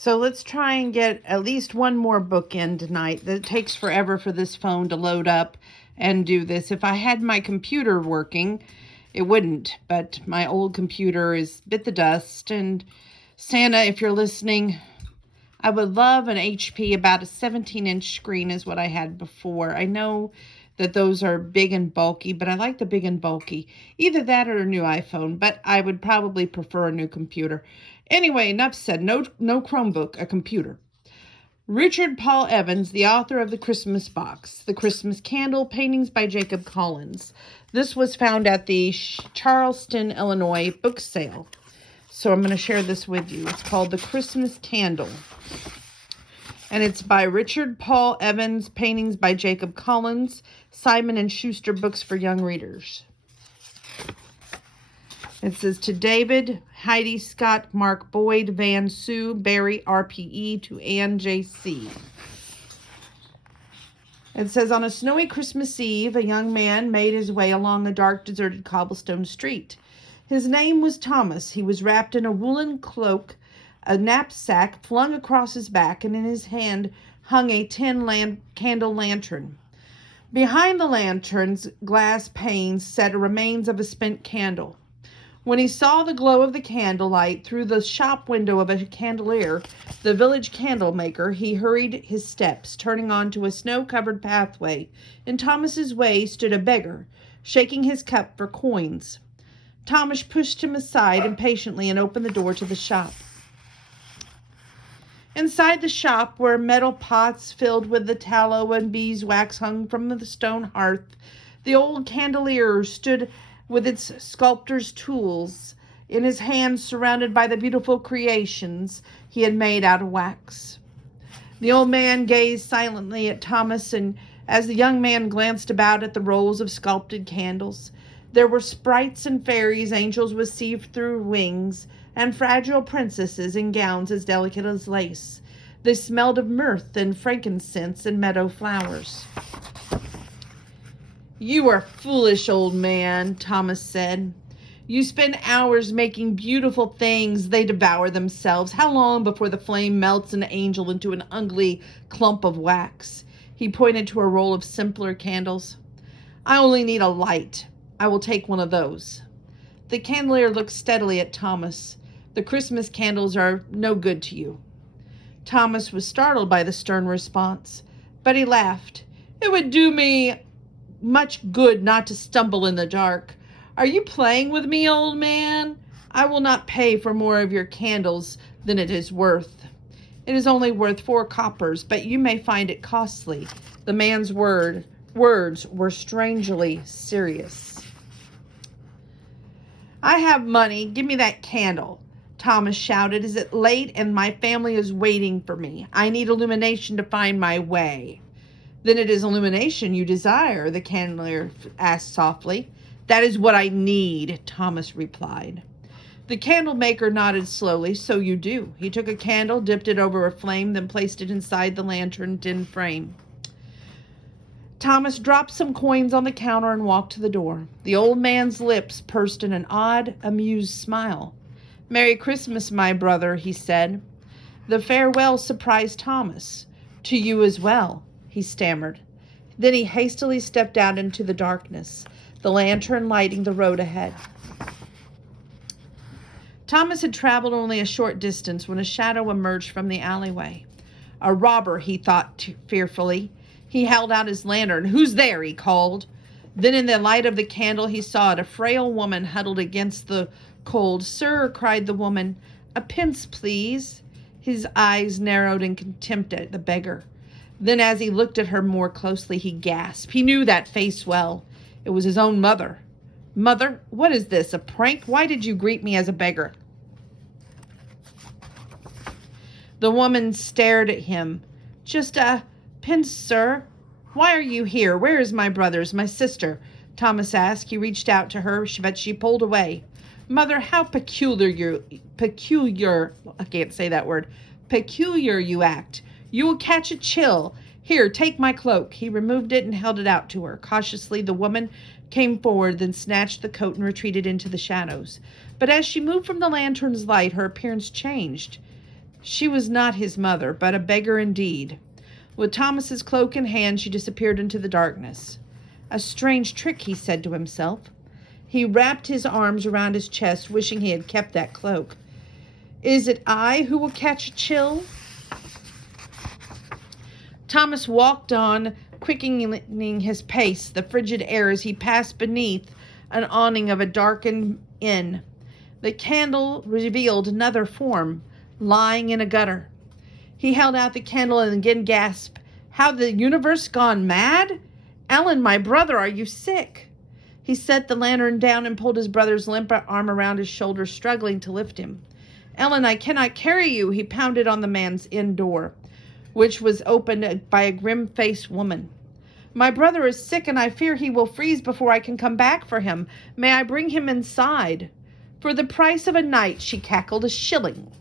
So let's try and get at least one more book in tonight. It takes forever for this phone to load up and do this. If I had my computer working, it wouldn't, but my old computer is bit the dust. And Santa, if you're listening, I would love an HP. About a 17-inch screen is what I had before. I know that those are big and bulky, but I like the big and bulky. Either that or a new iPhone, but I would probably prefer a new computer. Anyway, enough said. No Chromebook, a computer. Richard Paul Evans, the author of The Christmas Box, The Christmas Candle, paintings by Jacob Collins. This was found at the Charleston, Illinois book sale. So I'm going to share this with you. It's called The Christmas Candle. And it's by Richard Paul Evans, paintings by Jacob Collins, Simon & Schuster Books for Young Readers. It says, to David, Heidi Scott, Mark Boyd, Van Sue, Barry, RPE, to Ann J.C. It says, on a snowy Christmas Eve, a young man made his way along a dark, deserted cobblestone street. His name was Thomas. He was wrapped in a woolen cloak, a knapsack flung across his back, and in his hand hung a tin candle lantern. Behind the lantern's glass panes sat remains of a spent candle. When he saw the glow of the candlelight through the shop window of a candelier, the village candle maker, he hurried his steps, turning onto a snow-covered pathway. In Thomas's way stood a beggar, shaking his cup for coins. Thomas pushed him aside impatiently and opened the door to the shop. Inside the shop were metal pots filled with the tallow and beeswax hung from the stone hearth. The old candelier stood with its sculptor's tools in his hands, surrounded by the beautiful creations he had made out of wax. The old man gazed silently at Thomas, and as the young man glanced about at the rows of sculpted candles, there were sprites and fairies, angels with see-through wings, and fragile princesses in gowns as delicate as lace. They smelled of myrrh and frankincense and meadow flowers. You are foolish, old man, Thomas said. You spend hours making beautiful things. They devour themselves. How long before the flame melts an angel into an ugly clump of wax? He pointed to a roll of simpler candles. I only need a light. I will take one of those. The candelier looked steadily at Thomas. The Christmas candles are no good to you. Thomas was startled by the stern response, but he laughed. It would do me much good not to stumble in the dark. Are you playing with me, old man? I will not pay for more of your candles than it is worth. It is only worth 4 coppers, but you may find it costly. The man's words were strangely serious. I have money. Give me that candle, Thomas shouted. Is it late and my family is waiting for me? I need illumination to find my way. Then it is illumination you desire, the candelier asked softly. That is what I need, Thomas replied. The candle maker nodded slowly. So you do. He took a candle, dipped it over a flame, then placed it inside the lantern tin frame. Thomas dropped some coins on the counter and walked to the door. The old man's lips pursed in an odd, amused smile. Merry Christmas, my brother, he said. The farewell surprised Thomas. To you as well, he stammered. Then he hastily stepped out into the darkness, the lantern lighting the road ahead. Thomas had traveled only a short distance when a shadow emerged from the alleyway. A robber, he thought fearfully. He held out his lantern. Who's there? He called. Then in the light of the candle he saw it, a frail woman huddled against the cold. Sir, cried the woman, a pence, please. His eyes narrowed in contempt at the beggar. Then as he looked at her more closely, he gasped. He knew that face well. It was his own mother. Mother, what is this, a prank? Why did you greet me as a beggar? The woman stared at him. Just a pence, sir. Why are you here? Where is my brothers, my sister? Thomas asked. He reached out to her, but she pulled away. Mother, how peculiar, I can't say that word, peculiar you act. You will catch a chill. Here, take my cloak. He removed it and held it out to her. Cautiously, the woman came forward, then snatched the coat and retreated into the shadows. But as she moved from the lantern's light, her appearance changed. She was not his mother, but a beggar indeed. With Thomas's cloak in hand, she disappeared into the darkness. A strange trick, he said to himself. He wrapped his arms around his chest, wishing he had kept that cloak. Is it I who will catch a chill? Thomas walked on, quickening his pace, the frigid air as he passed beneath an awning of a darkened inn. The candle revealed another form, lying in a gutter. He held out the candle and again gasped, How the universe gone mad? Ellen, my brother, are you sick? He set the lantern down and pulled his brother's limp arm around his shoulder, struggling to lift him. Ellen, I cannot carry you, he pounded on the man's inn door, which was opened by a grim-faced woman. My brother is sick, and I fear he will freeze before I can come back for him. May I bring him inside? For the price of a night, she cackled, a shilling.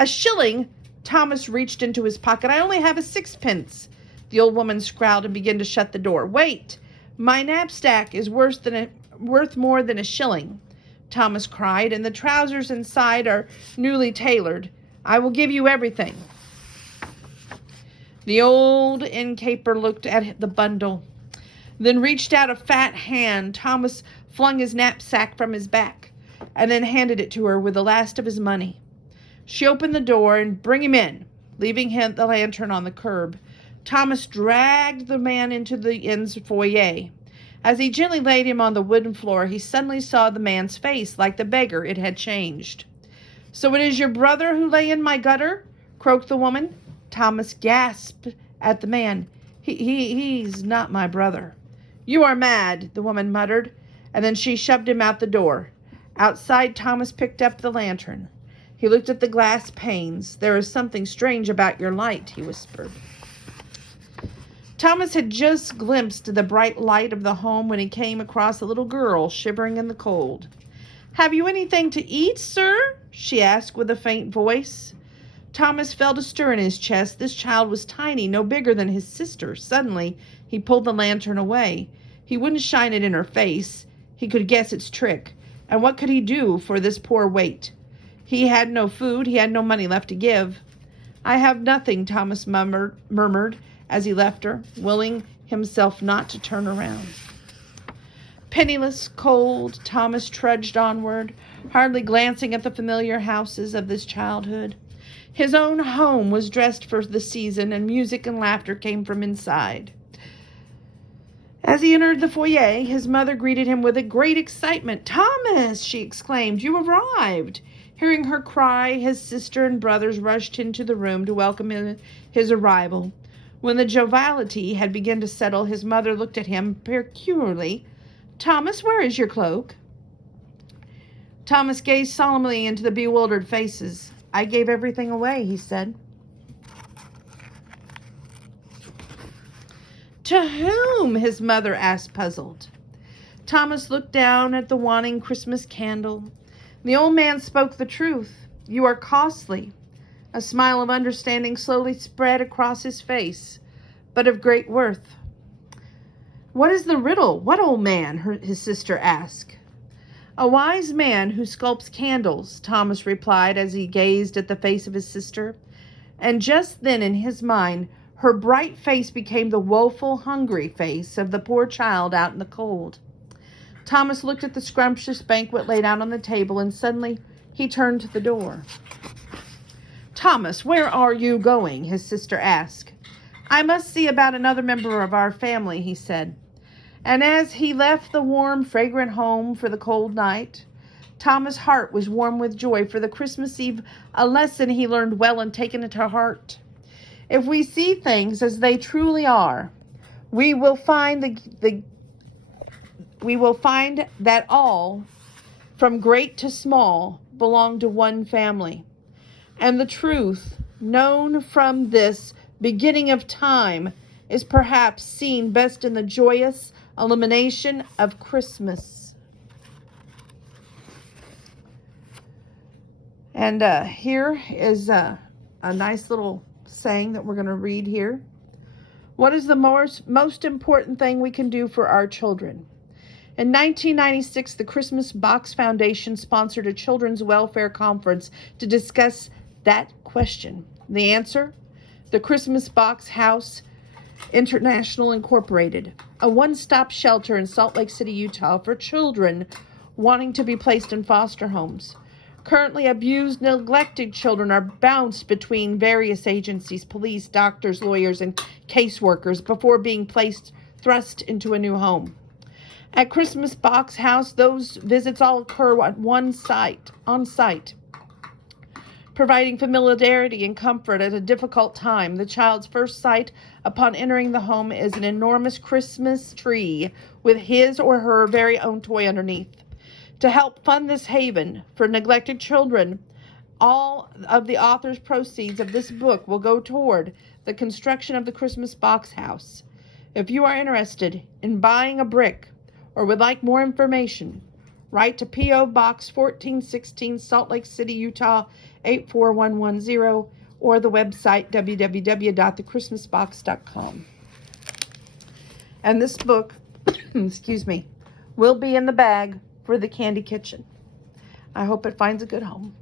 A shilling? Thomas reached into his pocket. I only have a sixpence. The old woman scowled and began to shut the door. Wait, my knapsack is worth more than a shilling, Thomas cried, and the trousers inside are newly tailored. I will give you everything. The old innkeeper looked at the bundle, then reached out a fat hand. Thomas flung his knapsack from his back and then handed it to her with the last of his money. She opened the door and bring him in, leaving him the lantern on the curb. Thomas dragged the man into the inn's foyer. As he gently laid him on the wooden floor, he suddenly saw the man's face. Like the beggar, it had changed. So it is your brother who lay in my gutter? Croaked the woman. Thomas gasped at the man. He's not my brother. You are mad, the woman muttered, and then she shoved him out the door. Outside, Thomas picked up the lantern. He looked at the glass panes. There is something strange about your light, he whispered. Thomas had just glimpsed the bright light of the home when he came across a little girl shivering in the cold. Have you anything to eat, sir? She asked with a faint voice. Thomas felt a stir in his chest. This child was tiny, no bigger than his sister. Suddenly, he pulled the lantern away. He wouldn't shine it in her face. He could guess its trick. And what could he do for this poor waif? He had no food. He had no money left to give. I have nothing, Thomas murmured as he left her, willing himself not to turn around. Penniless, cold, Thomas trudged onward, hardly glancing at the familiar houses of his childhood. His own home was dressed for the season, and music and laughter came from inside. As he entered the foyer, his mother greeted him with a great excitement. Thomas, she exclaimed, you arrived. Hearing her cry, his sister and brothers rushed into the room to welcome his arrival. When the joviality had begun to settle, his mother looked at him peculiarly. Thomas, where is your cloak? Thomas gazed solemnly into the bewildered faces. I gave everything away, he said. To whom? His mother asked, puzzled. Thomas looked down at the waning Christmas candle. The old man spoke the truth. You are costly. A smile of understanding slowly spread across his face, but of great worth. What is the riddle? What old man? His sister asked. A wise man who sculpts candles, Thomas replied as he gazed at the face of his sister. And just then in his mind, her bright face became the woeful, hungry face of the poor child out in the cold. Thomas looked at the scrumptious banquet laid out on the table, and suddenly he turned to the door. Thomas, where are you going? His sister asked. I must see about another member of our family, he said. And as he left the warm, fragrant home for the cold night, Thomas' heart was warm with joy for the Christmas Eve, a lesson he learned well and taken it to heart. If we see things as they truly are, we will find that all, from great to small, belong to one family. And the truth, known from this beginning of time, is perhaps seen best in the joyous illumination of Christmas. And here is a nice little saying that we're going to read here. What is the most important thing we can do for our children? In 1996, the Christmas Box Foundation sponsored a children's welfare conference to discuss that question? The answer? The Christmas Box House International Incorporated, a one-stop shelter in Salt Lake City, Utah for children wanting to be placed in foster homes. Currently, abused, neglected children are bounced between various agencies, police, doctors, lawyers, and caseworkers before being thrust into a new home. At Christmas Box House, those visits all occur at on site, providing familiarity and comfort at a difficult time. The child's first sight upon entering the home is an enormous Christmas tree with his or her very own toy underneath. To help fund this haven for neglected children, all of the author's proceeds of this book will go toward the construction of the Christmas Box House. If you are interested in buying a brick or would like more information, write to P.O. Box 1416, Salt Lake City, Utah 84110, or the website www.thechristmasbox.com. And this book, will be in the bag for the Candy Kitchen. I hope it finds a good home.